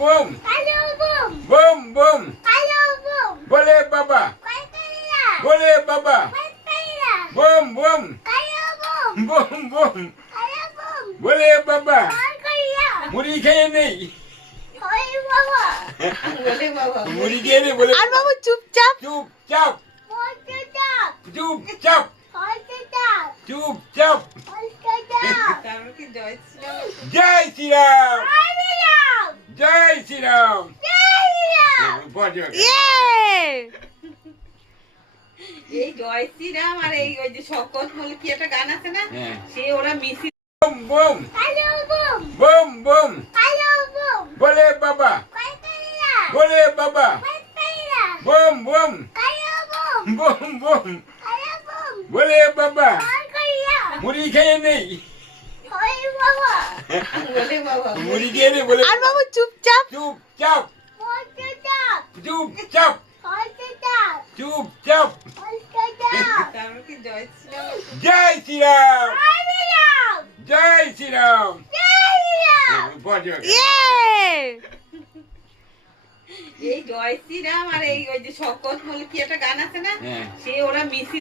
bum. Hello, boom. Bum bum. Hello, boom. Boleh baba. Kaitaya. Boleh baba. Kaitaya. Bum bum. Hello, boom. Bum bum. Hello, boom. Boleh baba. Kaitaya. Muri খেয়ে নেই Hoy, baba. বলে বাবা মুড়ি খেয়ে নেই বলে আর বাবু চুপচাপ। চুপচাপ Hold the dog. চুপচাপ Hold the dog. চুপচাপ Hold the dog. তারপর কি জয় শ্রীরাম জয় Shriram Hold the dog. Joy Shriram Jai ইয়ে! এই জয় শ্রীরাম আর এই ওই যে শকত বলে কি একটা গান আছে না হ্যাঁ। সে ওরা মিশি boom boom Hello, boom. Boom boom Hello, boom. বলে বাবা Kaitaya. বলে বাবা Kaitaya. Boom boom Hello, boom. Boom boom Hello, boom. বলে বাবা Kaitaya. মুড়ি খেয়ে নেই Hoy, baba. বলে বাবা মুড়ি খেয়ে নেই বলে আর বাবু চুপচাপ। চুপচাপ Hold the dog. চুপচাপ Hold the dog. চুপচাপ Hold the dog. তারপর কি জয় শ্রীরাম জয় Shriram Hold the dog. Joy Shriram Jai ইয়ে! এই জয় শ্রীরাম আর এই ওই যে শকত বলে কি একটা গান আছে না হ্যাঁ। সে ওরা মিশি